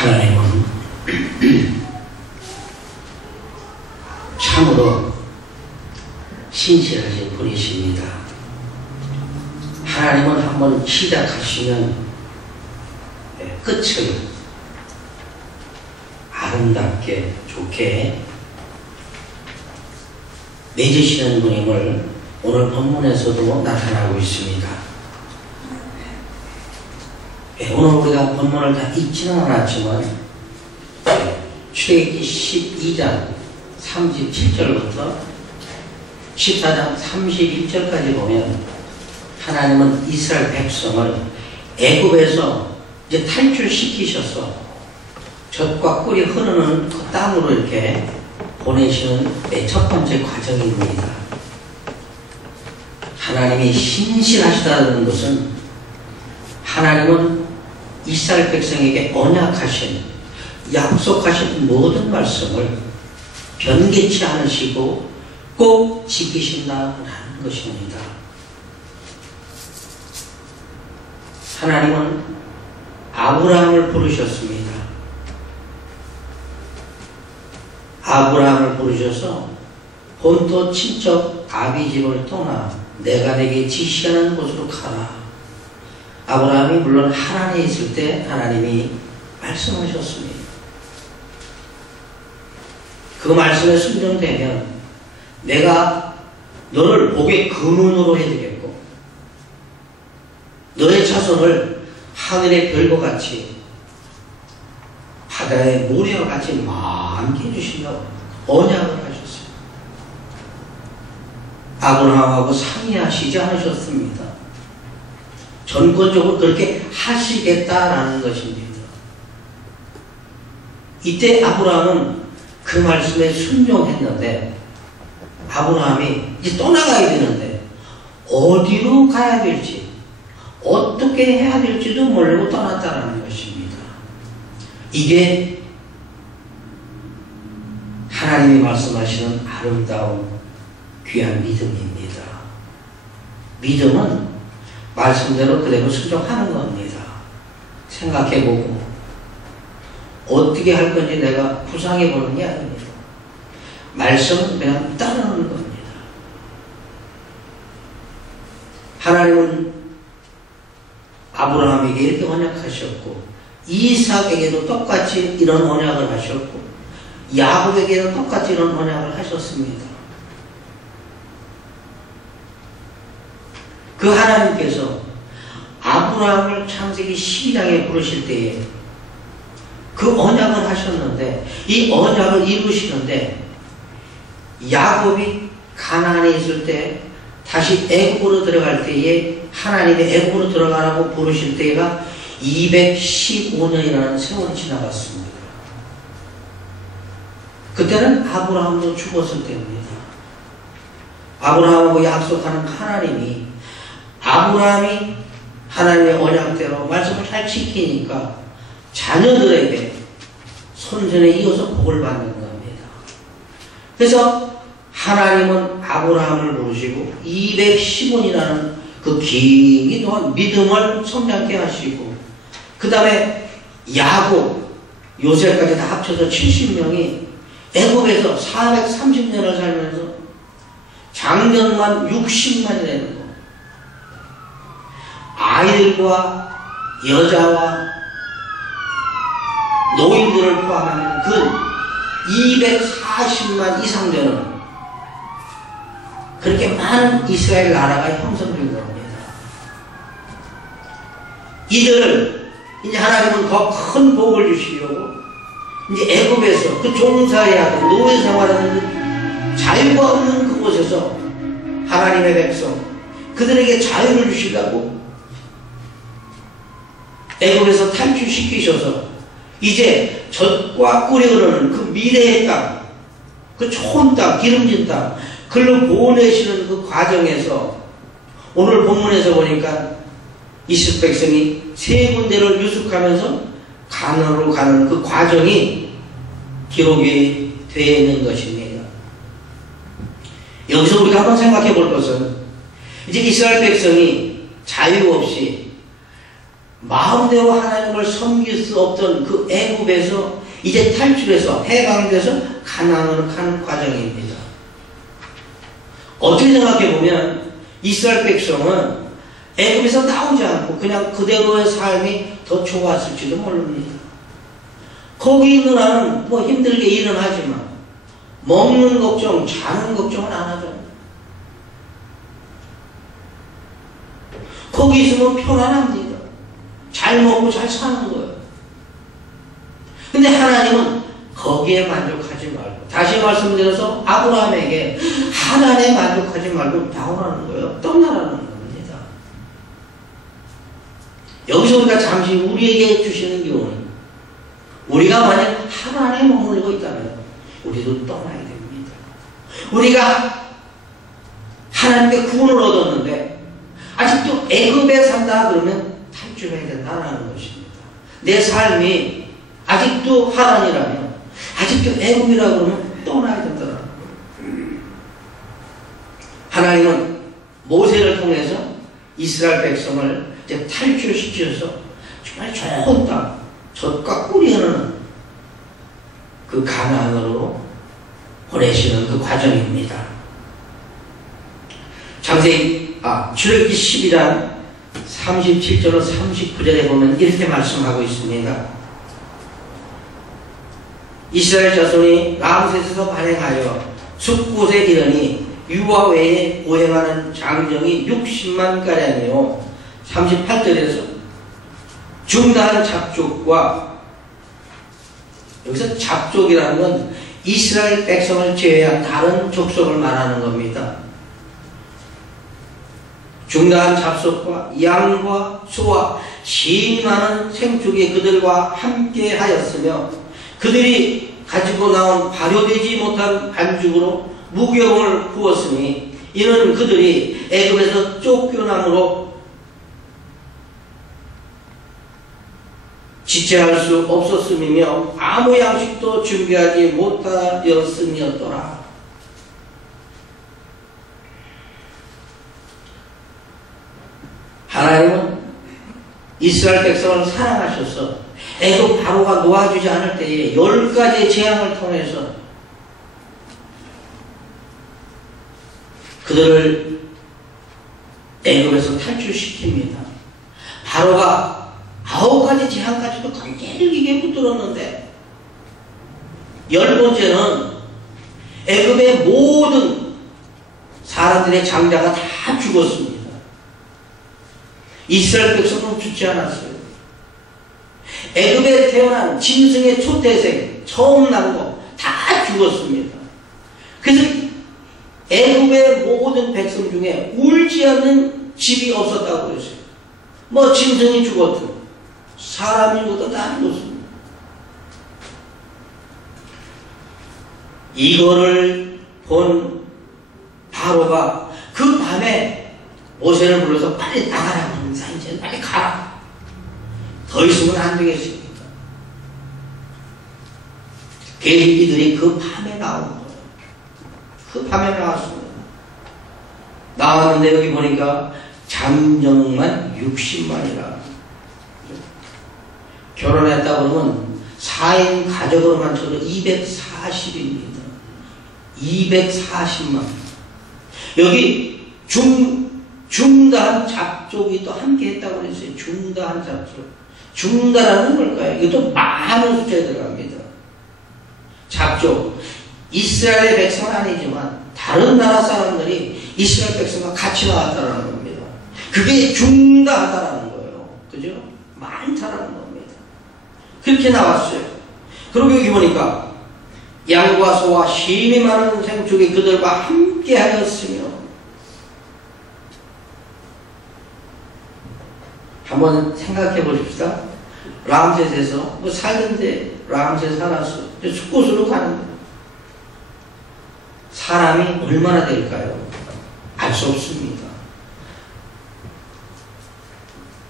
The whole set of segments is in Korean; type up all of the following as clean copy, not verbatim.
하나님은 참으로 신실하신 분이십니다. 하나님은 한번 시작하시면 끝을 아름답게 좋게 맺으시는 분임을 오늘 본문에서도 나타나고 있습니다. 오늘 우리가 본문을 다 읽지는 않았지만 출애굽기 12장 37절부터 14장 31절까지 보면 하나님은 이스라엘 백성을 애굽에서 이제 탈출시키셔서 젖과 꿀이 흐르는 그 땅으로 이렇게 보내시는 첫 번째 과정입니다. 하나님이 신실하시다는 것은 하나님은 이스라엘 백성에게 언약하신 약속하신 모든 말씀을 변개치 않으시고 꼭 지키신다는 것입니다. 하나님은 아브라함을 부르셨습니다. 아브라함을 부르셔서 본토 친척 아비 집을 떠나 내가 내게 지시하는 곳으로 가라. 아브라함이 물론 하란에 있을 때 하나님이 말씀하셨습니다. 그 말씀에 순종되면 내가 너를 복의 근원으로 해주겠고 너의 자손을 하늘의 별과 같이 바다의 모래와 같이 많게 해주신다고 언약을 하셨어요. 아브라함하고 상의하시지 않으셨습니다. 전권적으로 그렇게 하시겠다라는 것입니다. 이때 아브라함은 그 말씀에 순종했는데 아브라함이 이제 떠나가야 되는데 어디로 가야 될지 어떻게 해야 될지도 모르고 떠났다는 것입니다. 이게 하나님이 말씀하시는 아름다운 귀한 믿음입니다. 믿음은 말씀대로 그대로 순종하는 겁니다. 생각해보고 어떻게 할 건지 내가 구상해보는 게 아닙니다. 말씀은 그냥 따르는 겁니다. 하나님은 아브라함에게 이렇게 언약하셨고 이삭에게도 똑같이 이런 언약을 하셨고 야곱에게도 똑같이 이런 언약을 하셨습니다. 그 하나님께서 아브라함을 창세기 12장에 부르실 때에 그 언약을 하셨는데 이 언약을 이루시는데 야곱이 가나안에 있을 때 다시 애굽으로 들어갈 때에 하나님이 애굽으로 들어가라고 부르실 때가 215년이라는 세월이 지나갔습니다. 그때는 아브라함도 죽었을 때입니다. 아브라함하고 약속하는 하나님이 아브라함이 하나님의 언약대로 말씀을 잘 지키니까 자녀들에게 손전에 이어서 복을 받는 겁니다. 그래서 하나님은 아브라함을 부르시고 215년이라는 그 긴 동안 믿음을 성장케 하시고 그 다음에 야곱, 요셉까지 다 합쳐서 70명이 애굽에서 430년을 살면서 장년만 60만이 되는 거. 아이들과 여자와 노인들을 포함하면 그 240만 이상 되는 그렇게 많은 이스라엘 나라가 형성된 겁니다. 이들을 이제 하나님은 더 큰 복을 주시려고 이제 애굽에서 그 종살이하고 노예 생활하는 자유가 없는 그곳에서 하나님의 백성 그들에게 자유를 주시려고 애굽에서 탈출시키셔서 이제 젖과 꿀이 흐르는 그 미래의 땅, 그 좋은 땅, 기름진 땅 그걸로 보내시는 그 과정에서 오늘 본문에서 보니까 이스라엘 백성이 세 군데를 유숙하면서 가나안으로 가는 그 과정이 기록이 되어 있는 것입니다. 여기서 우리가 한번 생각해 볼 것은 이제 이스라엘 백성이 자유 없이 마음대로 하나님을 섬길 수 없던 그 애굽에서 이제 탈출해서 해방돼서 가나안으로 가는 과정입니다. 어떻게 생각해보면 이스라엘 백성은 애굽에서 나오지 않고 그냥 그대로의 삶이 더 좋았을지도 모릅니다. 거기 있는 한은 뭐 힘들게 일은 하지만 먹는 걱정, 자는 걱정은 안 하죠. 거기 있으면 편안합니다. 잘 먹고 잘 사는 거예요. 근데 하나님은 거기에 만족하지 말고, 다시 말씀드려서 아브라함에게 하나님에 만족하지 말고 나오라는 거예요. 떠나라는 겁니다. 여기서 우리가 잠시 우리에게 주시는 교훈은, 우리가 만약 하나님에 머물고 있다면 우리도 떠나야 됩니다. 우리가 하나님께 구원을 얻었는데 아직도 애굽에 산다 그러면 탈출해야 된다는 것입니다. 내 삶이 아직도 하란이라면, 아직도 애굽이라 그러면 떠나야 된다는 거예요. 하나님은 모세를 통해서 이스라엘 백성을 이제 탈출시켜서 정말 좋은 땅, 젖과 꿀이 흐르는 그 가나안으로 보내시는 그 과정입니다. 출애굽기 11장 37절로 39절에 보면 이렇게 말씀하고 있습니다. 이스라엘 자손이 람셋에서 발행하여 숲곳에 이르니 유아 외에 보행하는 장정이 60만 가량이요. 38절에서 중다한 잡족과, 여기서 잡족이라는 건 이스라엘 백성을 제외한 다른 족속을 말하는 겁니다. 중다한 잡속과 양과 소와 심히 많은 생축이 그들과 함께 하였으며 그들이 가지고 나온 발효되지 못한 반죽으로 무교병을 부었으니 이는 그들이 애굽에서 쫓겨남으로 지체할 수 없었음이며 아무 양식도 준비하지 못하였음이었더라. 하나님은 이스라엘 백성을 사랑하셔서 애굽 바로가 놓아주지 않을 때에 10가지의 재앙을 통해서 그들을 애굽에서 탈출시킵니다. 바로가 9가지 재앙까지도 건질기게 붙들었는데 10번째는 애굽의 모든 사람들의 장자가 다 죽었습니다. 이스라엘 백성은 죽지 않았어요. 애굽에 태어난 짐승의 초태생, 처음 난 거 다 죽었습니다. 그래서 애굽의 모든 백성 중에 울지 않는 집이 없었다고 그랬어요. 뭐 짐승이 죽었든 사람이 죽었든 다 죽었습니다. 이거를 본 바로가 그 밤에 모세를 불러서 빨리 나가라고 합니다. 이제 빨리 가라. 더 있으면 안 되겠습니다. 이들이 그 밤에 나온 거예요. 그 밤에 나왔습니다. 나왔는데 여기 보니까 장정만 60만이라. 결혼했다 그러면 4인 가족으로만 쳐도 240입니다. 240만. 여기 중다한 잡족이 또 함께 했다고 그랬어요. 중다한 잡족. 중다라는 걸까요? 이것도 많은 숫자에 들어갑니다. 잡족. 이스라엘의 백성은 아니지만 다른 나라 사람들이 이스라엘 백성과 같이 나왔다는 겁니다. 그게 중다하다라는 거예요. 그죠? 많다라는 겁니다. 그렇게 나왔어요. 그리고 여기 보니까 양과 소와 심히 많은 생축이 그들과 함께 하였으며, 한번 생각해 보십시다. 람셋에서 뭐 살던데 람셋 살았어. 숲곳으로 가는 거예요. 사람이 얼마나 될까요? 알 수 없습니다.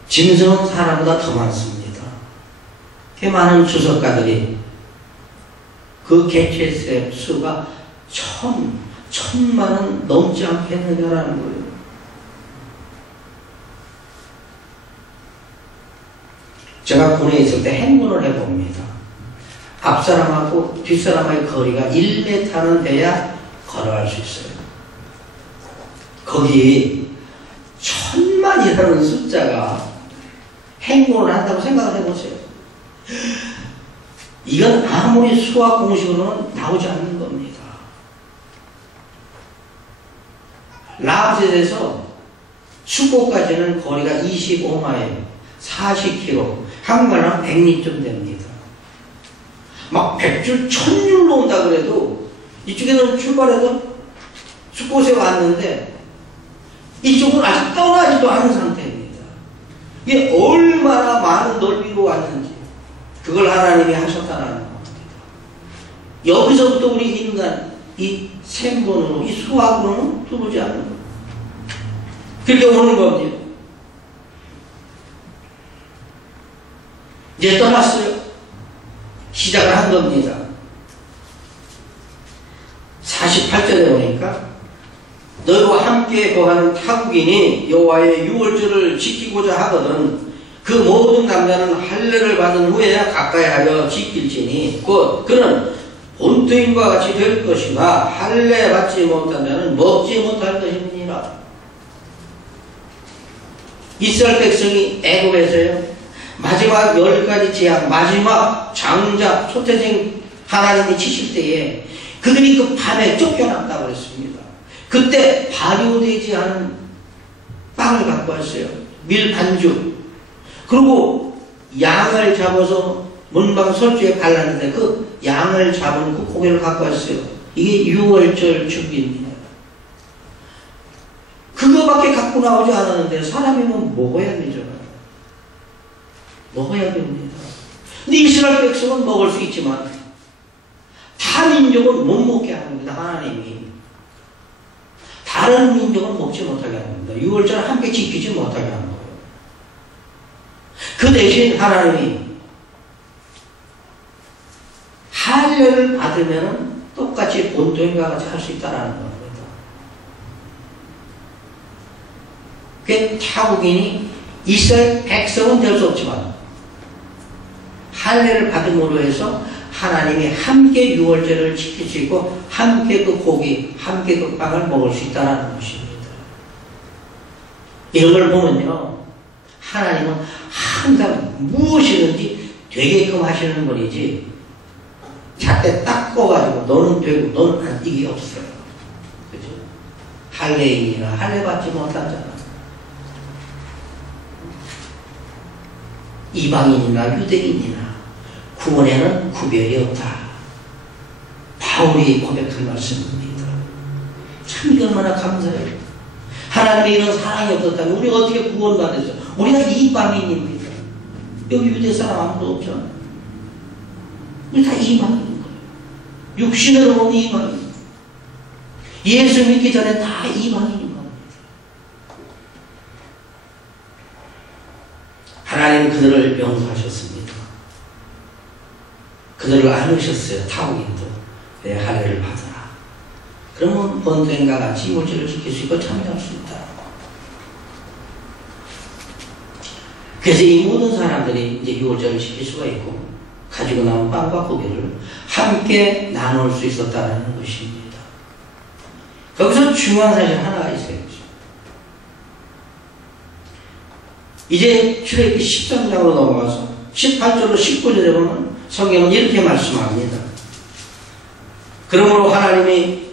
짐승은 사람보다 더 많습니다. 그 많은 주석가들이 그 개체수의 수가 천만은 넘지 않겠느냐라는 거예요. 제가 군에 있을 때 행군을 해봅니다. 앞사람하고 뒷사람의 거리가 1m는 돼야 걸어갈 수 있어요. 거기 1000만이라는 숫자가 행군을 한다고 생각을 해보세요. 이건 아무리 수학 공식으로는 나오지 않는 겁니다. 라set에서 숙고까지는 거리가 25마일, 40km, 한가는 100리쯤 됩니다. 막 100줄, 1000줄로 온다 그래도 이쪽에는 출발해서 숙고에 왔는데 이쪽은 아직 떠나지도 않은 상태입니다. 이게 얼마나 많은 넓이로 왔는지 그걸 하나님이 하셨다는 겁니다. 여기서부터 우리 인간 이 셈본으로 이 수학으로는 뚫지 않는 겁니다. 그렇게 오는 겁니다. 이제 떠났어요. 시작을 한 겁니다. 48절에 보니까 너희와 함께 거하는 타국인이 여호와의 유월절을 지키고자 하거든 그 모든 남자는 할례를 받은 후에야 가까이하여 지킬지니 곧 그는 본토인과 같이 될 것이나 할례 받지 못한 자는 먹지 못할 것이니라. 이스라엘 백성이 애굽에서요 마지막 10가지 재앙, 마지막 장자, 소태생 하나님이 치실 때에 그들이 그 밤에 쫓겨났다고 그랬습니다. 그때 발효되지 않은 빵을 갖고 왔어요. 밀 반죽. 그리고 양을 잡아서 문방 설주에 발랐는데 그 양을 잡은 그 고기를 갖고 왔어요. 이게 유월절 준비입니다. 그거밖에 갖고 나오지 않았는데 사람이면 먹어야 되죠. 먹어야 됩니다. 근데 이스라엘 백성은 먹을 수 있지만 타 민족은 못 먹게 합니다. 하나님이 다른 민족은 먹지 못하게 합니다. 유월절을 함께 지키지 못하게 하는 거예요. 그 대신 하나님이 할례를 받으면 똑같이 본토인과 같이 할 수 있다는 겁니다. 그 타국인이 이스라엘 백성은 될 수 없지만 할례를 받음으로 해서 하나님이 함께 유월절을 지킬 수 있고 함께 그 고기, 함께 그 빵을 먹을 수 있다는 것입니다. 이런 걸 보면요 하나님은 항상 무엇이든지 되게끔 하시는 분이지 잣대 딱 꺼가지고 너는 되고 너는 안 이게 없어요. 그죠? 할례인이나 할례 받지 못한 자는 이방인이나 유대인이나 구원에는 구별이 없다. 바울이 고백한 말씀입니다. 참 이게 얼마나 감사해요. 하나님의 이런 사랑이 없었다면 우리 어떻게 구원받았어요? 우리가 이방인입니다. 여기 유대 사람 아무도 없잖아요. 우리 다 이방인인 거예요. 육신으로 온 이방인. 예수 믿기 전에 다 이방인인 겁니다. 하나님 그들을 용서하셨습니다. 그들을 안으셨어요. 타국인도. 내 할례를 받아라. 그러면 본토인과 같이 유월절을 지킬 수 있고 참여할 수 있다. 그래서 이 모든 사람들이 이제 유월절을 지킬 수가 있고 가지고 나온 빵과 고기를 함께 나눌 수 있었다는 것입니다. 거기서 중요한 사실 하나가 있어요. 이제 출애굽기 13장으로 넘어가서 18절로 19절에 보면 성경은 이렇게 말씀합니다. 그러므로 하나님이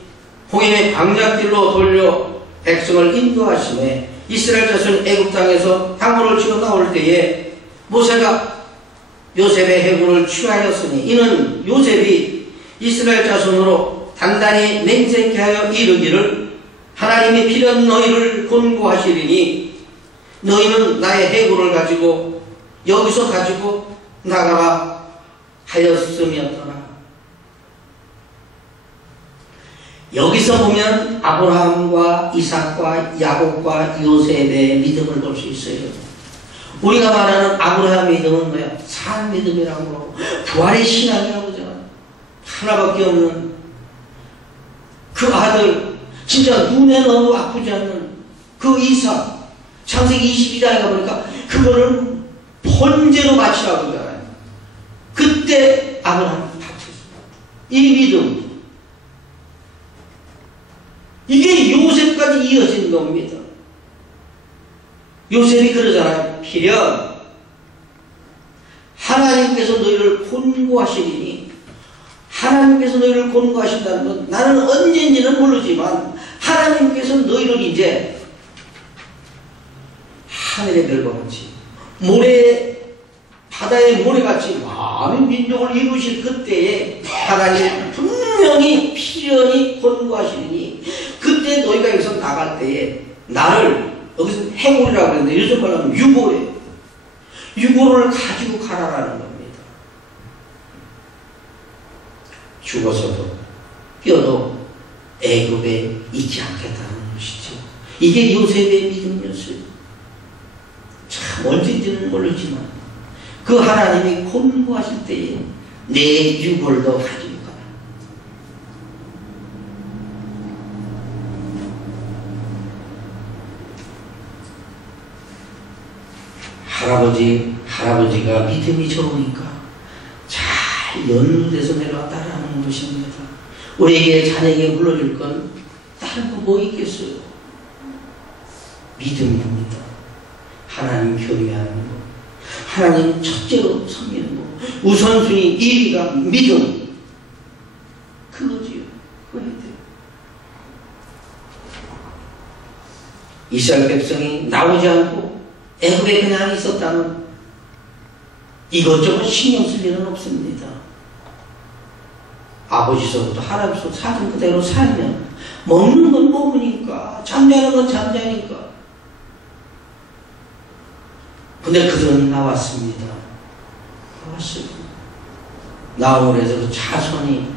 홍해의 광야길로 돌려 백성을 인도하심에 이스라엘 자손 애굽 땅에서 향로를 치고 나올 때에 모세가 요셉의 해군을 취하였으니 이는 요셉이 이스라엘 자손으로 단단히 맹세케 하여 이르기를 하나님이 필연 너희를 곤고하시리니 너희는 나의 해군을 가지고 여기서 가지고 나가라 하였음이었더라. 여기서 보면 아브라함과 이삭과 야곱과 요셉의 믿음을 볼 수 있어요. 우리가 말하는 아브라함의 믿음은 뭐야? 산 믿음이라고 그러고 부활의 신앙이라고 그러잖아. 하나밖에 없는 그 아들, 진짜 눈에 너무 아프지 않는 그 이삭. 창세기 22장에 가보니까 그거를 번제로 바치라고 그러잖아요. 그때 아브라함이 바쳤습니다. 이 믿음, 이게 요셉까지 이어진 겁니다. 요셉이 그러잖아요. 필연 하나님께서 너희를 권고하시니, 하나님께서 너희를 권고하신다는 건 나는 언젠지는 모르지만 하나님께서 너희를 이제 하늘의 별과 같이, 모래, 바다의 모래같이 많은 민족을 이루실 그때에 하나님 분명히 필연히 권고하시니, 그때 너희가 여기서 나갈 때에 나를, 여기서 해골이라고 그랬는데 요즘 말하면 유고예요. 유고를 가지고 가라라는 겁니다. 죽어서도 뼈도 애굽에 있지 않겠다는 것이죠. 이게 요셉의 믿음이었어요. 참 언제인지는 모르지만 그 하나님이 권고하실 때에 내 유골도 가지고 가라. 할아버지가 믿음이 좋으니까 잘 연루돼서 내려왔다라는 것입니다. 우리에게 자녀에게 물러줄 건 다른 거 뭐 있겠어요? 믿음입니다. 하나님 교회하는 거, 하나님 첫째로 섬기는 거, 우선순위 1위가 믿음. 그거지요. 그거 해야 돼요. 이스라엘 백성이 나오지 않고 애굽에 그냥 있었다면 이것저것 신경 쓸 일은 없습니다. 아버지서부터 할아버지서 사는 그대로 살면 먹는 건 먹으니까, 잠자는 건 잠자니까. 근데 그들은 나왔습니다. 나왔어요. 나오고 해서 그 자손이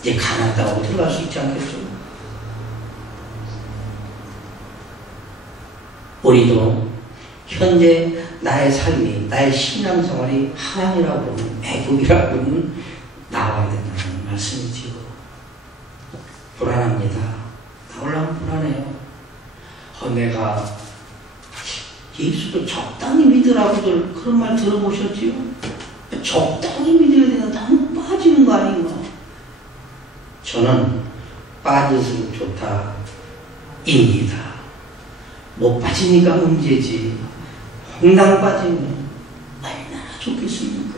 이제 가나안 땅으로 들어갈 수 있지 않겠죠? 우리도 현재 나의 삶이, 나의 신앙생활이 하나님이라고 하는, 애국이라고 하는 나와야 된다는 말씀이지요. 불안합니다. 나오려면 불안해요. 내가 예수를 적당히 믿으라고들 그런 말 들어보셨지요? 적당히 믿어야 되나? 너무 빠지는 거 아닌가? 저는 빠질수록 좋다입니다. 못 빠지니까 문제지. 홍당 빠지면 얼마나 좋겠습니까?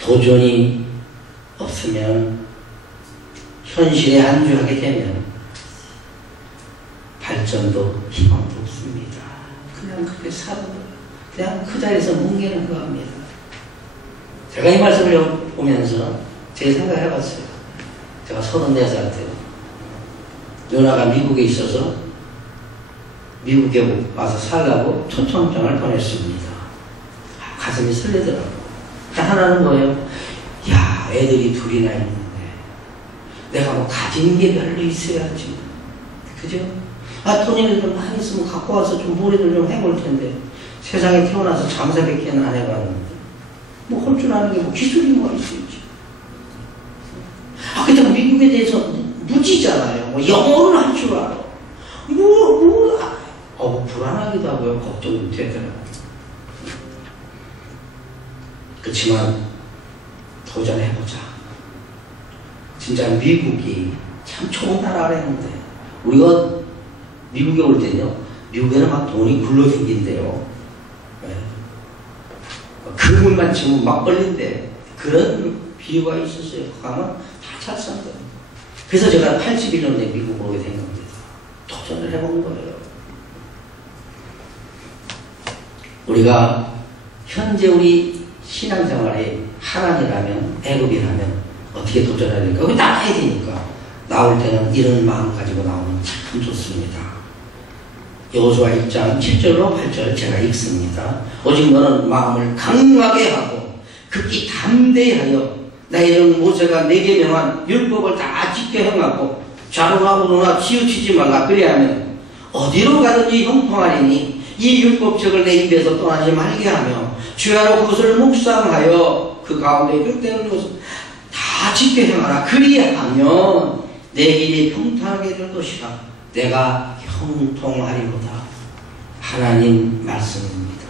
도전이 없으면, 현실에 안주하게 되면 발전도 희망도 없습니다. 그냥 그렇게 살아요. 그냥 그 자리에서 뭉개는 겁니다. 제가 이 말씀을 보면서 제 생각을 해봤어요. 제가 34살 때 누나가 미국에 있어서 미국에 와서 살라고 초청장을 보냈습니다. 가슴이 설레더라고요. 하나는 뭐예요? 야, 애들이 둘이나 있는데 내가 뭐 가진 게 별로 있어야지. 그죠? 돈이라도 좀 많이 있으면 갖고 와서 좀 모래를 좀 해볼 텐데, 세상에 태어나서 장사밖에는 안 해봤는데 뭐 할 줄 아는 게 뭐 기술이 뭐 있을지. 그냥 미국에 대해서 무지잖아요. 뭐 영어를 할 줄 알아. 불안하기도 하고요. 걱정도 되더라고요. 그렇지만 도전해보자. 진짜 미국이 참 좋은 나라라는데, 우리가 미국에 올 때는요, 미국에는 막 돈이 굴러다닌대요. 그물만 치면 막 걸린대. 그런 비유가 있었어요. 가면 다 찼었대. 그래서 제가 81년에 미국 오게 된 겁니다. 도전을 해본 거예요. 우리가 현재 우리 신앙생활에 하나님이라면, 애굽이라면 어떻게 도전해야 될까? 그거 나가야 되니까. 나올 때는 이런 마음 가지고 나오면 참 좋습니다. 여호수아 1장 7절로 8절 제가 읽습니다. 오직 너는 마음을 강하게 하고 극히 담대하여 나의 이름 모세가 내게 명한 율법을 다 지켜 행하고 좌로나 우로나 치우치지 말라. 그리하면 어디로 가든지 형통하리니 이 율법책을 내 입에서 떠나지 말게 하며 주야로 그것을 묵상하여 그 가운데 율되는 것을 다 지켜 행하라. 그리하면 내 길이 평탄하게 될 것이라. 내가 형통하리로다. 하나님 말씀입니다.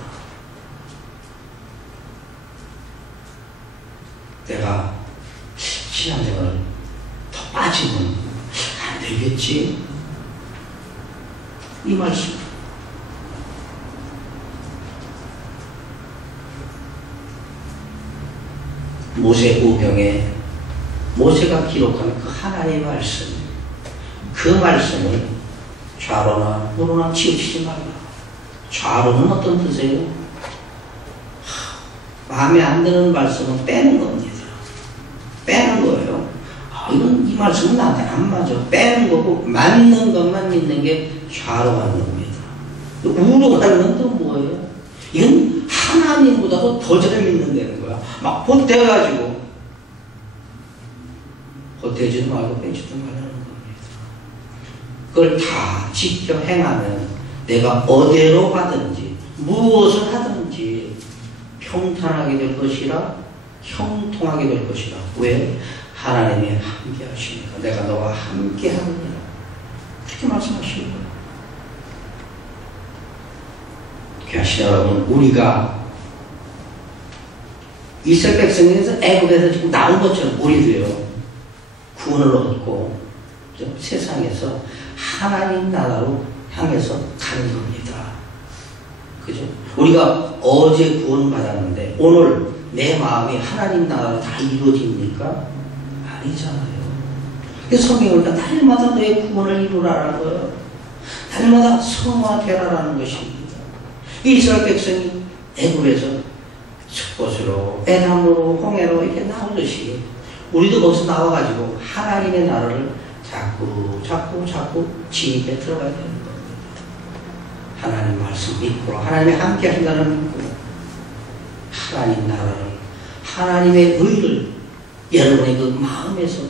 내가 신앙생활을 더 빠지면 안 되겠지? 이 말씀. 모세오경에 모세가 기록한 그 하나님의 말씀, 그 말씀을 좌로나 우로나 치우치지 말라. 좌로는 어떤 뜻이에요? 마음에 안 드는 말씀은 빼는 겁니다. 빼는 거예요. 이건 이 말씀은 나한테 안 맞아. 빼는 거고 맞는 것만 믿는 게 좌로 가는 겁니다. 우로 가는 건 또 뭐예요? 이건 하나님보다도 더 잘 믿는다는 거야. 막 보태가지고 보태지도 말고 빼지도 말라는 겁니다. 그걸 다 지켜 행하면 내가 어디로 가든지 무엇을 하든지 평탄하게 될 것이라, 형통하게 될 것이라. 왜? 하나님이 함께 하시니까. 내가 너와 함께 하느니라. 그렇게 말씀하시는 거예요. 귀하신 여러분, 우리가 이스라엘 백성에서 애굽에서 지금 나온 것처럼 우리도요, 구원을 얻고 세상에서 하나님 나라로 향해서 가는 겁니다. 그죠? 우리가 어제 구원받았는데 오늘 내 마음이 하나님 나라로 다 이루어집니까? 아니잖아요. 그래서 성경을 보니까 날마다 너의 구원을 이루라라는 거예요. 날마다 성화되라라는 것입니다. 이스라엘 백성이 애굽에서 숫곳으로 에담으로 홍해로 이렇게 나오듯이 우리도 거기서 나와가지고 하나님의 나라를 자꾸 진입에 들어가야 되는 겁니다. 하나님 말씀 믿고 하나님이 함께 하신다는 믿고 하나님 나라를, 하나님의 의를 여러분의 그 마음에서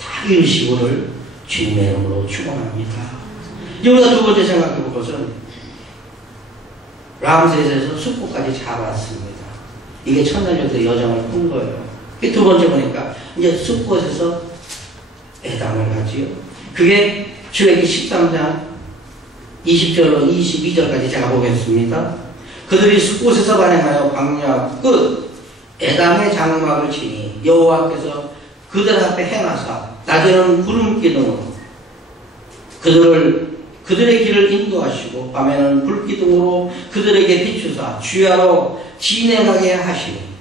다 이루시고를 주님의 이름으로 축원합니다. 여기다 두 번째 생각해 볼 것은 람세스에서 숫곳까지 잡았습니다. 이게 천년역대 여정을 푼 거예요. 두 번째 보니까 이제 숫곳에서 에담을 가지요. 그게 출애굽기 13장 20절로 22절까지 제가 보겠습니다. 그들이 숫곳에서 반행하여 광야 끝 에담의 장막을 치니 여호와께서 그들 앞에 행하사 낮에는 구름 기둥으로 그들의 길을 인도하시고 밤에는 불기둥으로 그들에게 비추사 주야로 진행하게 하시니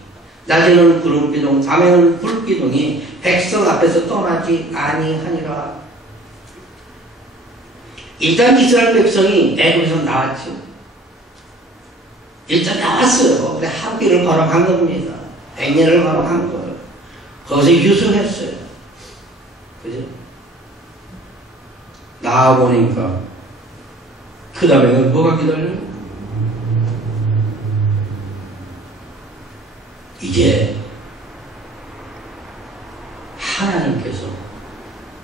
낮에는 구름기둥 밤에는 불기둥이 백성 앞에서 떠나지 아니하니라. 일단 이스라엘 백성이 애굽에서 나왔죠. 일단 나왔어요. 근데 한길을 걸어간 겁니다. 100년을 걸어간 거예요. 거기서 유숙했어요. 그죠? 나와보니까 그 다음에는 뭐가 기다려요? 이제 하나님께서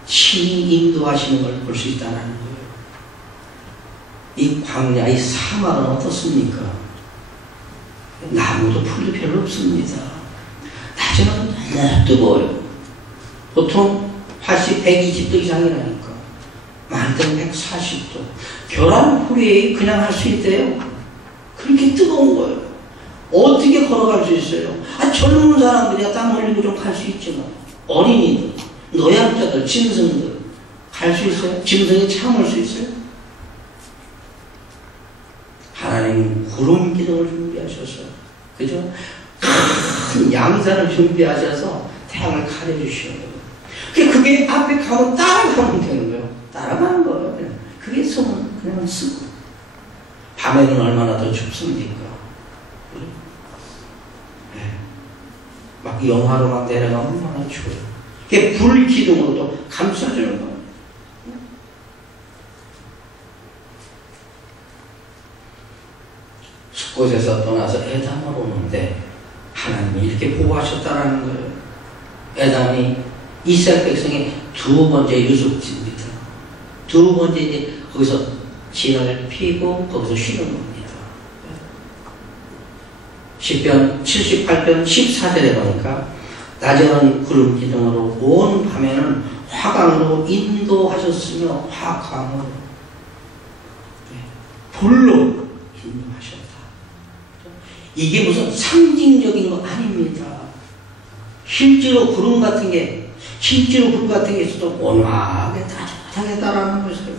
친히 인도하시는 걸 볼 수 있다는 거예요. 이 광야, 이 사막은 어떻습니까? 나무도 풀도 별로 없습니다. 낮에는 너무 뜨거워요. 보통 80, 120도 이상이라니까. 많게는 140도. 벼랑 후레이 그냥 할 수 있대요. 그렇게 뜨거운 거예요. 어떻게 걸어갈 수 있어요? 젊은 사람들이야 땀 흘리고 좀 갈 수 있지만 어린이들, 노약자들, 짐승들 갈 수 있어요? 짐승이 참을 수 있어요? 하나님 구름 기둥을 준비하셔서, 그죠? 큰 양산을 준비하셔서 태양을 가려주셔요. 그게 앞에 가면 따라가면 되는 거예요. 따라가는 거예요. 그게 손은 그냥 쓰고. 밤에는 얼마나 더 춥습니까? 네. 막 영하로 막 내려가면 얼마나 추워요. 그게 불기둥으로 또 감싸주는 거예요. 숫곳에서 떠나서 에담으로 오는데 하나님이 이렇게 보호하셨다라는 거예요. 에담이 이스라엘 백성의 두 번째 유숙지입니다. 두 번째 이제 거기서 진을 피고 거기서 쉬는 겁니다. 시편 78편 14절에 보니까 낮에는 구름 기둥으로 온 밤에는 화강으로 인도하셨으며 화강으로 불로 인도하셨다. 이게 무슨 상징적인 거 아닙니다. 실제로 구름 같은 게, 실제로 불 같은 게 있어도 온화하게 따뜻하게 따라하는 것이에요.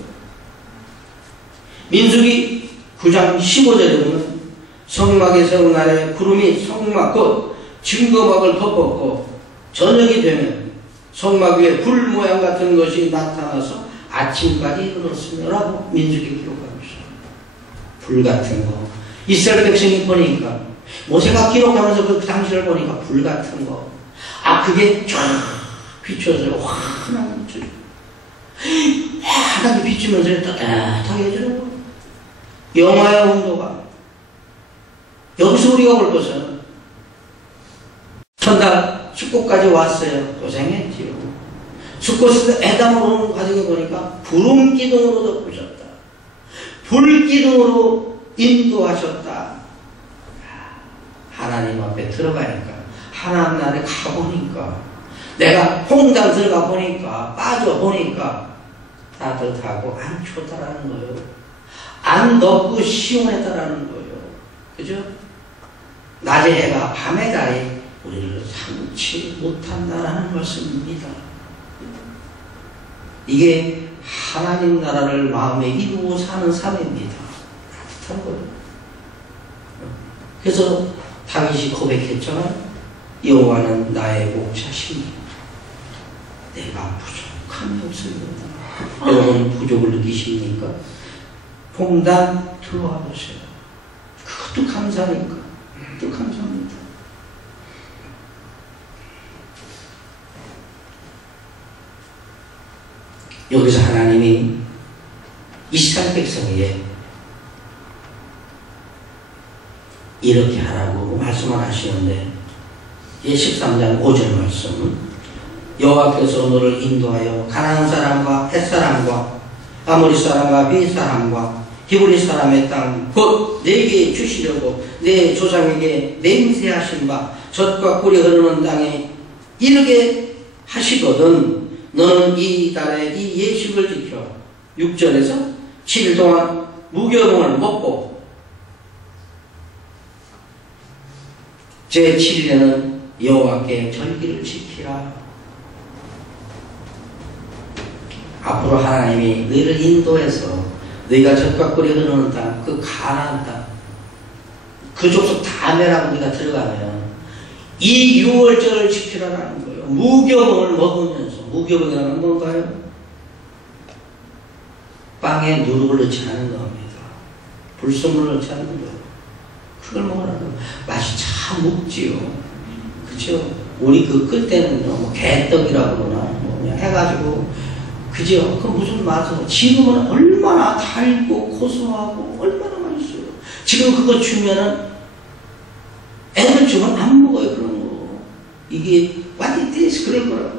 민수기 9장 15절에 보면 성막의 성날에 구름이 성막 곧 증거막을 덮었고 저녁이 되면 성막 위에 불 모양 같은 것이 나타나서 아침까지 이르렀으며 라고 민수기 기록하고 있어요. 불 같은 거 이스라엘 백성이 보니까 모세가 기록하면서 그 당시를 보니까 불 같은 거 그게 쫙 비춰서 환하게 비춰 환하게 비추면서 따뜻하게 해주는 거. 영화의 온도가 여기서 우리가 볼 것은 첫날 숫꽃까지 왔어요. 고생했지요. 숫꽃에서 애담으로 오는 과정에 보니까 구름 기둥으로 덮으셨다. 불 기둥으로 인도하셨다. 하나님 앞에 들어가니까 하나님 나라에 가보니까 내가 홍당 들어가 보니까 빠져보니까 따뜻하고 안 춥다라는 거예요. 안 덥고 시원했다라는 거예요. 그죠? 낮의 해가 밤의 달이 우리를 삼지 못한다라는 것입니다. 이게 하나님 나라를 마음에 이루고 사는 삶입니다. 따뜻한 거예요. 그래서 다윗이 고백했잖아요. 여호와는 나의 목자시니 내가 부족함이 없습니다. 여러분 부족을 느끼십니까? 봉단 들어와 보세요. 그것도 감사니까. 또 감사합니다. 여기서 하나님이 이스라엘 백성에게 이렇게 하라고 말씀을 하시는데 13장 5절 말씀 여호와께서 너를 인도하여 가나안 사람과 헷 사람과 아모리 사람과 벳 사람과 히브리 사람의 땅 곧 내게 주시려고 내 조상에게 맹세하신 바 젖과 꿀이 흐르는 땅에 이르게 하시거든 너는 이 달에 이 예식을 지켜 6절에서 7일 동안 무교봉을 먹고 제7일에는 여호와께 절기를 지키라. 앞으로 하나님이 너희를 인도해서 너희가 젖과 꿀이 흐르는 땅, 그 가나안 땅, 그 족속 다 멸하고 네가 들어가면 이 6월절을 지키라라는 거예요. 무교봉을 먹으면서. 무교봉이라는 뭔가요? 빵에 누룩을 넣지 않은 겁니다. 불순물을 넣지 않는 거예요. 그걸 먹으라는 거예요. 맛이 참 묵지요. 그죠? 우리 그 끌 때는요, 뭐 개떡이라고 그러나, 뭐 그냥 해가지고, 그죠? 그 무슨 맛은, 지금은 얼마나 달고 고소하고 얼마나 맛있어요. 지금 그거 주면은 애들 주면 안 먹어요, 그런 거. 이게 what it is 그럴 거라고.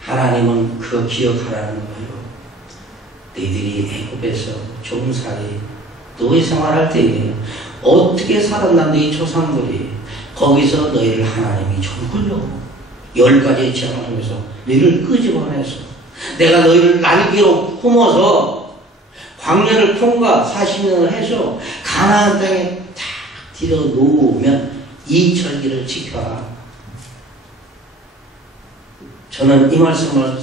하나님은 그거 기억하라는 거예요. 너희들이 애굽에서 종살이 노예 생활할 때에 어떻게 살았나 너희 조상들이 거기서 너희를 하나님이 전군요 10가지의 재앙을 통해서 너희를 끄집어내서 내가 너희를 날개로 품어서 광야를 통과 40년을 해서 가나안 땅에 탁 들여 놓으면 이 절기를 지켜라. 저는 이 말씀을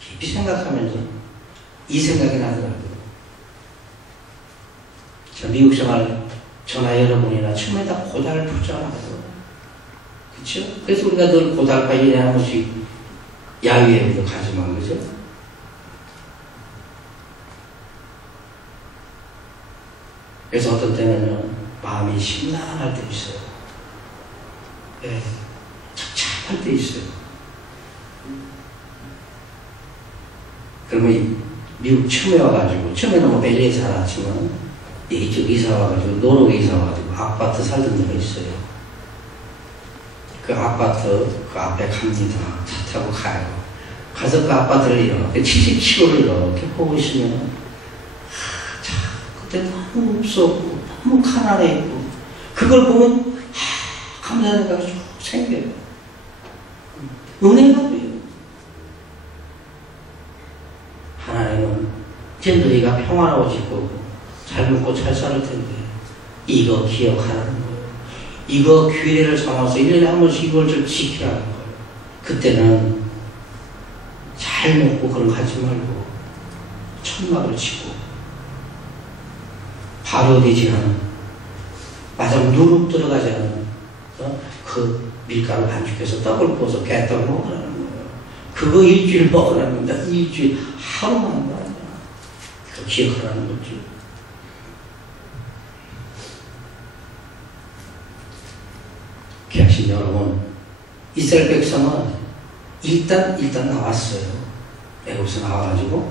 깊이 생각하면서 이 생각이 나더라고요. 저 미국 생활 저나 여러분이나 처음에 다 고달프잖아요. 그렇죠? 그래서 우리가 늘 고달파 1년에 한 번씩 야유회도 가지만 그죠? 그래서 어떤 때는요 마음이 심란할 때 있어요. 예, 착잡할 때 있어요. 그러면 미국 처음에 와가지고 처음에는 뭐 벨리에 살았지만 이쪽 이사 와가지고 노르웨이 이사 와가지고 아파트 살던 데가 있어요. 그 아파트 그 앞에 갑니다. 차 타고 가요. 가서 그 아파트를 이렇게 70km를 이렇게 보고 있으면 참 그때 너무 없었고 너무 가난했고 그걸 보면 감사한 생각이 쭉 생겨요. 은혜가 돼요. 하나님은 이제 너희가 평화로워지고 잘 먹고 잘 살 텐데 이거 기억하라는 거예요. 이거 규례를 삼아서 1년에 한 번씩 이걸 좀 지키라는 거예요. 그때는 잘 먹고 그런 거 하지 말고 천막을 치고 발효되지 않은 마장 누룩 들어가지 않은 그 밀가루 반죽해서 떡을 구워서 개떡을 먹으라는 거예요. 그거 일주일 먹으라는 겁니다. 일주일 하루만 먹으라는 거예요. 그거 기억하라는 거지. 귀하신 여러분, 이스라엘 백성은 일단 나왔어요. 애국에서 나와가지고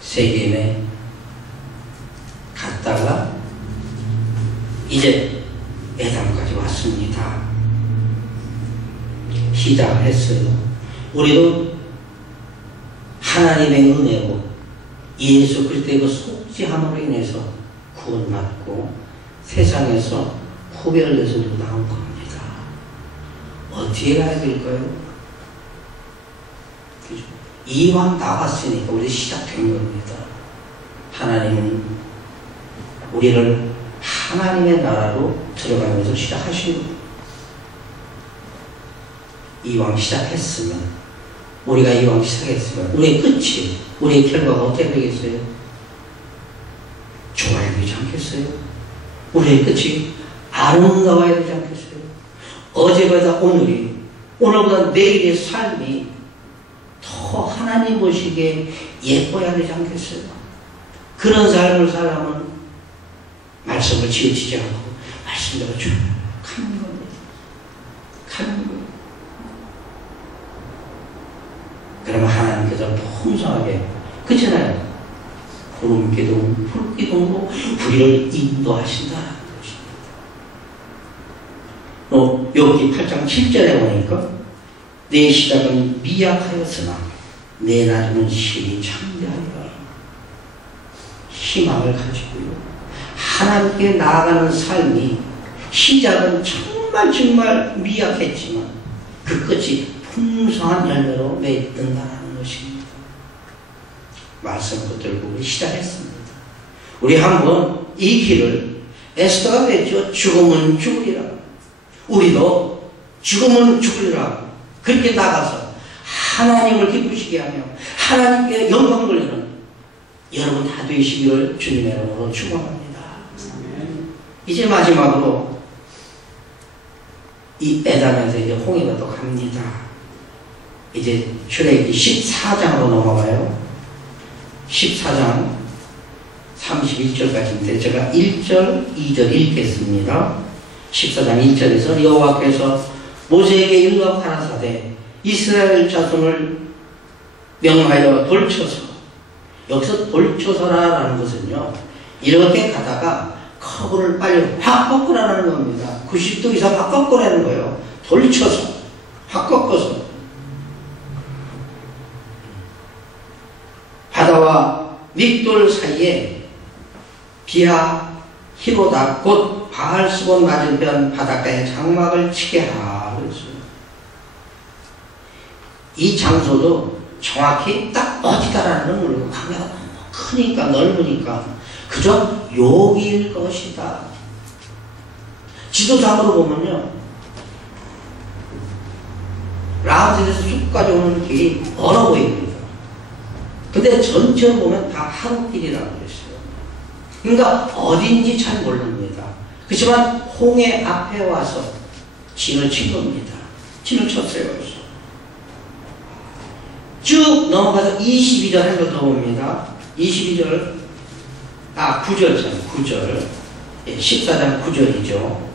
세겜에 갔다가 이제 에담까지 왔습니다. 시작했어요. 우리도 하나님의 은혜로 예수 그리스도의 그 속죄함으로 인해서 구원받고 세상에서 구별돼서 나온 겁니다. 어떻게 가야 될까요? 이왕 나왔으니까 우리 시작된 겁니다. 하나님은 우리를 하나님의 나라로 들어가면서 시작하신 겁니다. 이왕 시작했으면, 우리가 이왕 시작했으면 우리의 끝이, 우리의 결과가 어떻게 되겠어요? 좋아야 되지 않겠어요? 우리의 끝이 아름다워야 되지 않겠어요? 어제보다 오늘이, 오늘보다 내일의 삶이 더 하나님 보시기에 예뻐야 되지 않겠어요? 그런 삶을 살려면 말씀을 지어치지 않고 말씀대로 쭉 가는 겁니다. 가는 거예요. 그러면 하나님께서 풍성하게, 그렇잖아요. 구름기둥, 불기둥으로 우리를 인도하신다는 것입니다. 여기 8장 7절에 보니까 내 시작은 미약하였으나 내 나중은 신이 창대하리라. 희망을 가지고요. 하나님께 나아가는 삶이 시작은 정말 미약했지만 그 끝이 풍성한 열매로 맺는다는 것입니다. 말씀 붙들고 우리 시작했습니다. 우리 한번 이 길을 에스더가 맺죠. 죽으면 죽으리라. 우리도 죽으면 죽으리라. 그렇게 나가서 하나님을 기쁘시게 하며 하나님께 영광 돌리는 여러분 다 되시기를 주님의 이름으로 축원합니다. 이제 마지막으로 이 에담에서 이제 홍해가 또 갑니다. 이제 출애굽기 14장으로 넘어가요. 14장 31절까지인데 제가 1절, 2절 읽겠습니다. 14장 1절에서 여호와께서 모세에게 일러 가라사대 이스라엘 자손을 명하여 돌쳐서, 여기서 돌쳐서라는 것은요, 이렇게 가다가 커브를 빨리 확 꺾으라는 겁니다. 90도 이상 확 꺾으라는 거예요. 돌쳐서 확 꺾어서 바다와 믹돌 사이에 비하 히로다 곧 바알스본 맞은편 바닷가에 장막을 치게 하라 그랬어요. 이 장소도 정확히 딱 어디다라는 걸 모르고 강야가 너무 크니까 넓으니까 그저 여기일 것이다. 지도상으로 보면요, 라합에서 숲까지 오는 길이 멀어 보입니다. 근데 전체로 보면 다 하루길이라고 그랬어요. 그러니까 어딘지 잘 모릅니다. 그렇지만 홍해 앞에 와서 진을 친 겁니다. 진을 쳤어요. 그래서 쭉 넘어가서 22절 한 번 더 봅니다. 22절, 9절잖아요. 9절. 14장 9절이죠.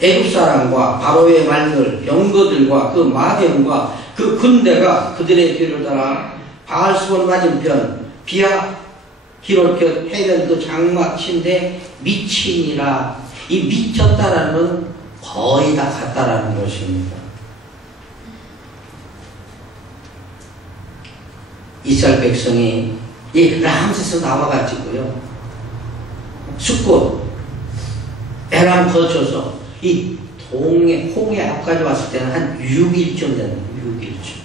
애굽 사람과 바로의 말들, 병거들과 그 마병과 그 군대가 그들의 뒤를 따라 바알스본 맞은편 비하 히롯 해변 그 장막친데 미치니라. 이 미쳤다라는 건 거의 다 갔다라는 것입니다. 이스라엘 백성이 이 람세스 나와가지고요, 숫곳 에람 거쳐서 이 홍해 앞까지 왔을 때는 한 6일쯤 됐는데 6일쯤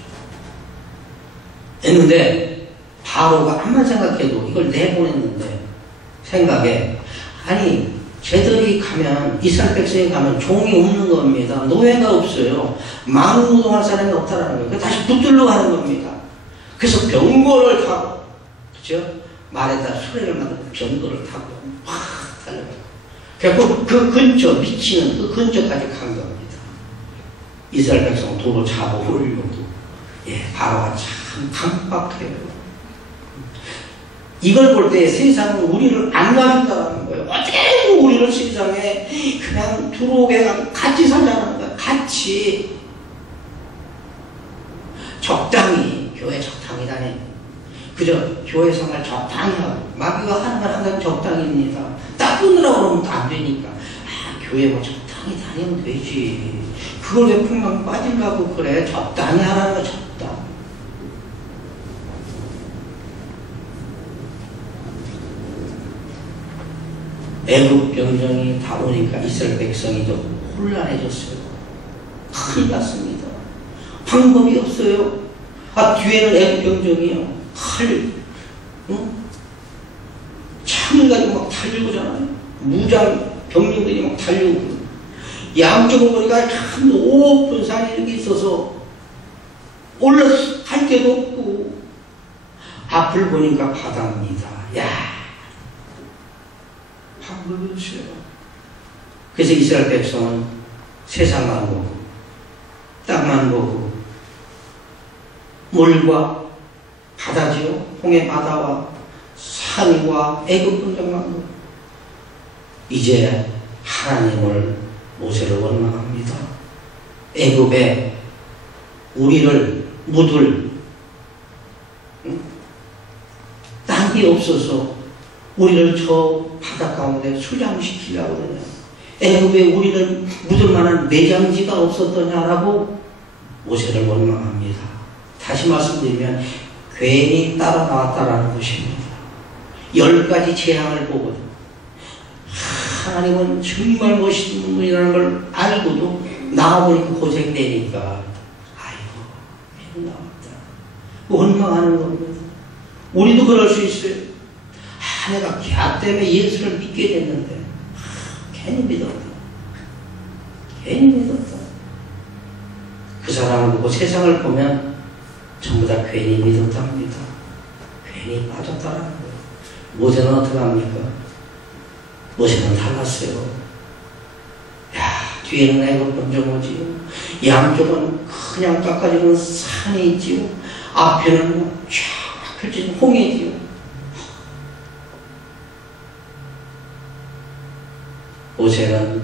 했는데 바로가 암만 생각해도 이걸 내보냈는데 생각에 아니 쟤들이 가면 이스라엘 백성이 가면 종이 없는 겁니다. 노예가 없어요. 망노동할 사람이 없다라는 거예요. 다시 붙들러 가는 겁니다. 그래서 병거를 타고 그죠? 말에다 수레를 만들고 병거를 타고 확 달려가요. 그래서 그 근처 미치는 그 근처까지 간 겁니다. 이스라엘 백성 도로 잡아오려고. 예, 바로가 참 강박해요. 이걸 볼 때 세상은 우리를 안 놔준다는 거예요. 어떻게 우리를 세상에 그냥 들어오게 같이 살자는 거예요. 같이. 적당히, 교회 적당히 다니는. 그저 교회 생활 적당히 하고, 마귀가 하는 건 항상 적당히입니다. 따꾸느라고 그러면 또 안 되니까. 아, 교회 뭐 적당히 다니면 되지. 그걸 왜 풍랑 빠지려고 그래. 적당히 하라는 거 적당. 애국 병정이 다 오니까 이스라엘 백성이 좀 혼란해졌어요. 큰일 났습니다. 방법이 없어요. 아, 뒤에는 애국 병정이요. 칼, 응? 창을 가지고 막 달려오잖아요. 무장 병력들이 막 달려오고. 양쪽으로 보니까 참 높은 산이 이렇게 있어서 올라서 갈 데도 없고, 앞을 보니까 바다입니다. 야, 방법이 없어요. 그래서 이스라엘 백성은 세상만 보고 땅만 보고 물과 바다지요, 홍해 바다와 산과 애굽 분정만 보고 이제 하나님을 모세를 원망합니다. 애굽에 우리를 묻을 땅이 없어서 우리를 저 바다 가운데 수장시키려고 그러냐. 애굽에 우리를 묻을 만한 매장지가 없었더냐라고 모세를 원망합니다. 다시 말씀드리면 괜히 따라 나왔다라는 것입니다. 10가지 재앙을 보고 하나님은 정말 멋있는 분이라는 걸 알고도 나와보니까 고생되니까 아이고 괜히 나왔다. 원망하는 겁니다. 우리도 그럴 수 있어요. 내가 걔 때문에 예수를 믿게 됐는데 괜히 믿었다. 괜히 믿었다. 그 사람을 보고 세상을 보면 전부 다 괜히 믿었답니다. 괜히 빠졌다라는 거예요. 모세는 어떻게 합니까? 모세는 달랐어요. 야, 뒤에는 애굽 번쩍 오지요. 양쪽은 그냥 깎아지는 산이 있지요. 앞에는 쫙 펼쳐진 홍해지요. 모세는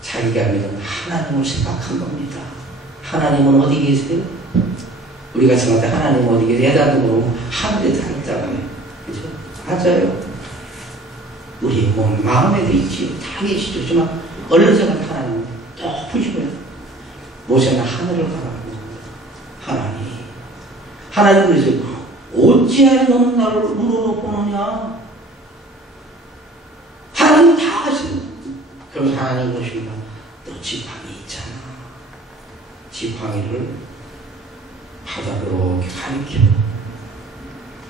자기가 믿은 하나님을 생각한 겁니다. 하나님은 어디 계세요? 우리가 생각할 때 하나님은 어디 계세요? 예단으로 하늘에 다 있잖아요. 그죠? 맞아요. 우리 몸, 마음에도 있지. 다 계시죠. 하지만 얼른 생각 하나님 높으시고요. 모세는 하늘을 바라보고 하나님. 하나님 그러세요. 어찌하여 너는 나를 우러러보느냐? 하나님 다 아시는. 그럼 하나님 보십니다. 너 지팡이 있잖아. 지팡이를 바다로 이렇게 가리켜.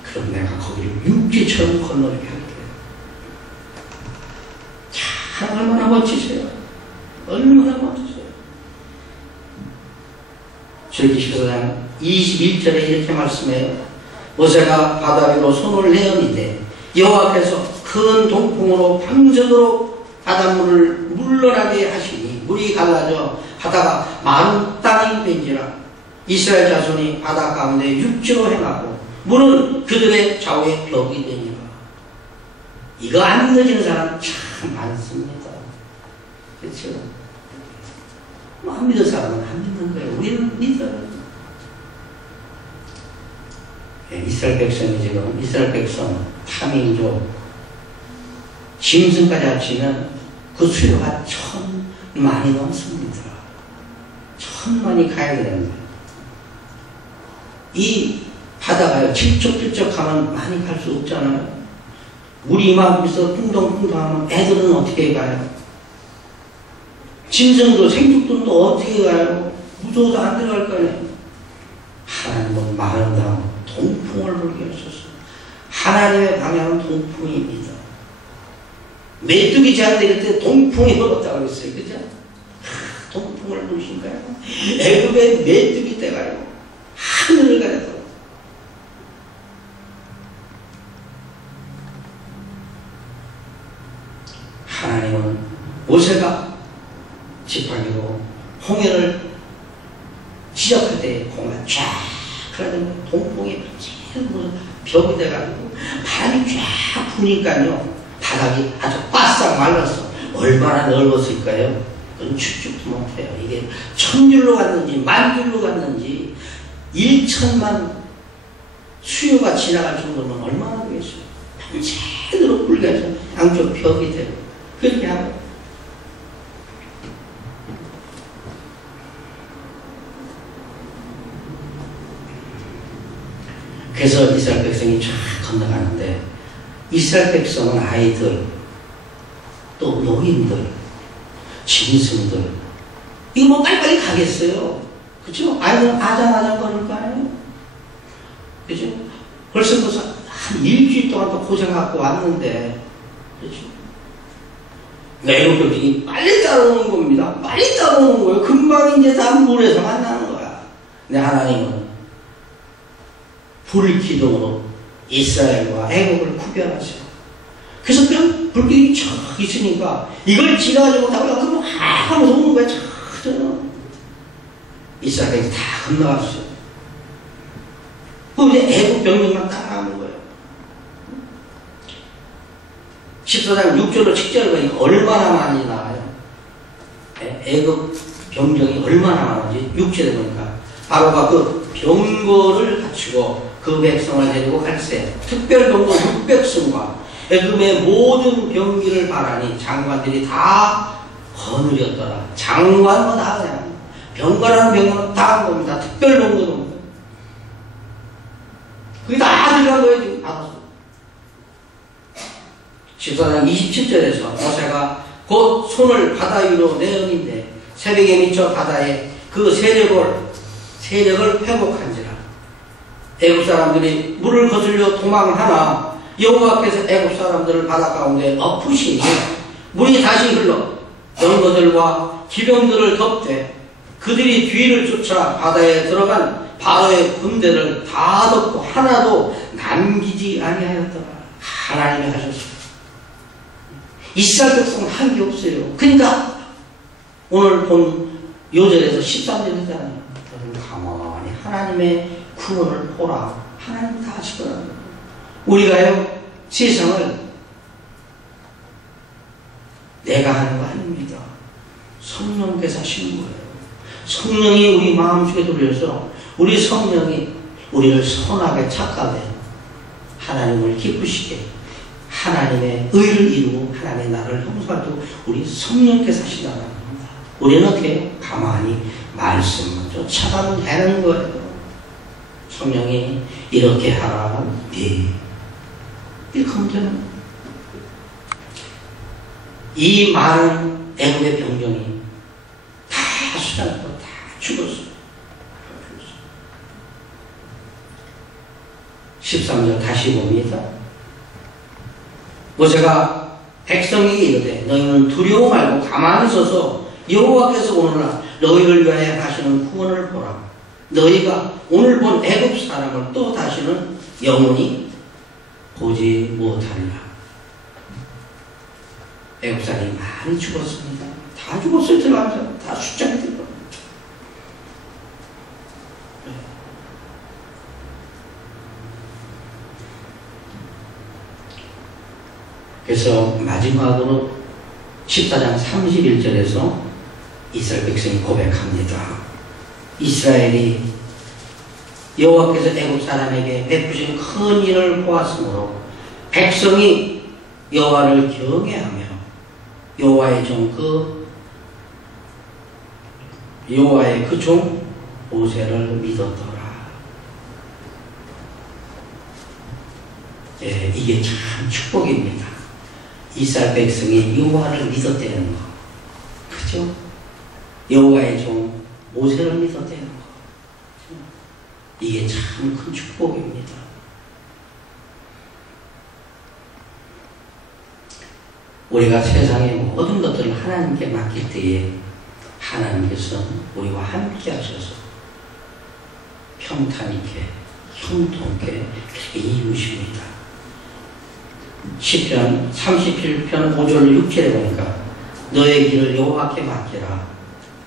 그럼 내가 거기를 육지처럼 건너게 할게. 참 얼마나 멋지세요. 얼마나 멋지세요. 출애굽기서장 21절에 이렇게 말씀해요. 모세가 바다 위로 손을 내어니되 여호와께서 큰 동풍으로 밤새도록 바닷물을 물러나게 하시니 물이 갈라져 바다가 마른 땅이 된지라. 이스라엘 자손이 바다 가운데 육지로 행하고 물은 그들의 좌우에 벽이 되니라. 이거 안 믿어지는 사람 참 많습니다. 그렇죠? 안 믿을 사람은 안 믿는 거예요. 우리는 믿어요. 이스라엘 백성이 지금 이스라엘 백성 타민족 짐승까지 합치면 그 수요가 1,000만이 넘습니다. 1,000만이 가야 되는데 이 바다가요 질척질척하면 많이 갈 수 없잖아요. 물이 이만큼에서 풍덩풍덩하면 애들은 어떻게 가요? 짐승도 생육들도 어떻게 가요? 무서워서 안 들어갈 거예요. 하나님은 마른 다음 동풍 동풍을 불게 하소서. 하나님의 방향은 동풍입니다. 메뚜기 잠들 때 동풍이 불었다고 그랬어요. 그죠? 동풍을 부르신가요? 애굽의 메뚜기 떼가지고 하늘을 가렸다고. 하나님은 모세가 지팡이로 홍해를 지적할 때 홍해가 쫙 흐르는 동풍이 벽이 돼가지고 바람이 쫙 부니까요 바닥이 아주 바싹 말랐어. 얼마나 넓었을까요? 그건 축축도 못해요. 이게 1000줄로 갔는지 10,000줄로 갔는지 1천만 수요가 지나갈 정도면 얼마나 되겠어요? 제대로 불게서 양쪽 벽이 되고 그렇게 하고. 그래서 이스라엘 백성이 쫙 건너가는데 이스라엘 백성은 아이들, 또 노인들, 짐승들 이거 뭐 빨리빨리 가겠어요. 그죠? 아이들은 아장아장 거릴 거 아니에요? 그죠? 벌써 한 일주일 동안 또 고생하고 왔는데 그죠? 애국 백성이 빨리 따라오는 겁니다. 빨리 따라오는 거예요. 금방 이제 다 물에서 만나는 거야. 근데 하나님은 불기둥으로 이스라엘과 애국을 구별하세요. 그래서 그냥 불기둥이 쫙 있으니까 이걸 지나가지고 나오려고 그러면 하면서 오는 거야. 쫙 이스라엘이 다 건너갔어요. 그럼 이제 애국 병력만 따라가는 거예요. 14장 6절로 7절을 보니까 얼마나 많이 나와요. 애국 병력이 얼마나 많은지 6절에 보니까 바로가 그 병거를 갖추고 그 백성을 데리고 갈새 특별병거 600승과 애굽의 모든 병기를 바라니 장관들이 다 거느렸더라. 장관은 다 그냥 병거라는 병거는 다 한 겁니다. 특별병거는 그게 다 들어간 거예요. 지금 받았어. 14장 27절에서 모세가 곧 손을 바다 위로 내어는데 새벽에 미쳐 바다에 그 세력을 회복한지라. 애굽 사람들이 물을 거슬려 도망하나 여호와께서 애굽 사람들을 바다 가운데 엎으시니 물이 다시 흘러 병거들과 기병들을 덮되 그들이 뒤를 쫓아 바다에 들어간 바로의 군대를 다 덮고 하나도 남기지 아니하였더라. 하나님이 하셨습니다. 이스라엘 백성은 한 게 없어요. 그러니까 오늘 본 요절에서 13절이잖아요. 가만히 하나님의 구원을 보라. 하나님 다 하실 거라는 거예요. 우리가요 세상을 내가 하는 거 아닙니다. 성령께서 하시는 거예요. 성령이 우리 마음속에 들어서 우리 성령이 우리를 선하게 착하게 하나님을 기쁘시게 하나님의 의를 이루고 하나님의 나라를 형성하도록 우리 성령께서 하시다는 겁니다. 우리는 어떻게 가만히 말씀만 쫓아가면 되는 거예요. 성령이 이렇게 하라. 네. 이렇게 하면 되는 거예요. 이 많은 애국의 병정이 다 수장하고 다 죽었어요. 13절 다시 봅니다. 모세가 백성에게 이르되 너희는 두려워 말고 가만히 서서 여호와께서 오늘날 너희를 위하여 하시는 구원을 보라. 너희가 오늘 본 애굽 사람을 또 다시는 영원히 보지 못하리라. 애굽 사람이 많이 죽었습니다. 다 죽었어요. 들어가면서 다 숫자가 들어갑니다. 그래서 마지막으로 14장 31절에서 이스라엘 백성이 고백합니다. 이스라엘이 여호와께서 애굽 사람에게 베푸신 큰 일을 보았으므로 백성이 여호와를 경외하며 여호와의 그 종 모세를 믿었더라. 예, 이게 참 축복입니다. 이스라엘 백성이 여호와를 믿었다는 거, 그죠? 여호와의 종 모세를 믿었다는 거, 이게 참 큰 축복입니다. 우리가 세상의 모든 것들을 하나님께 맡길 때에 하나님께서는 우리와 함께 하셔서 평탄 있게 형통케 그렇게 이루십니다. 시편 37편 5절 6절에 보니까 너의 길을 여호와께 맡기라.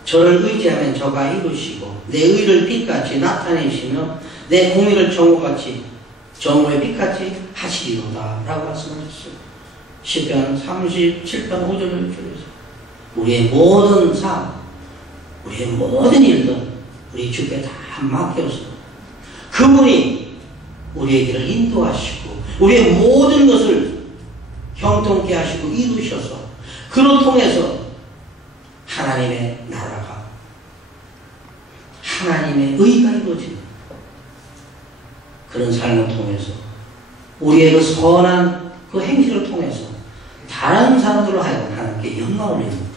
저를 의지하면 저가 이루시고 내 의를 빛같이 나타내시며 내 공의를 정오의 빛같이 하시리로다 라고 말씀하셨어요. 시편 37편 5절 6절에서 우리의 모든 삶, 우리의 모든 일들 우리 주께 다 맡겨서 그분이 우리의 길을 인도하시고 우리의 모든 것을 형통케 하시고 이루셔서 그로 통해서 하나님의 나라가 하나님의 의가 이루어집니다. 그런 삶을 통해서 우리의 그 선한 그 행실을 통해서 다른 사람들로 하여금 하나님께 영광을 올립니다.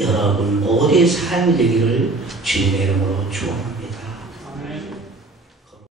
여러분 모두의 삶이 되기를 주님의 이름으로 축원합니다.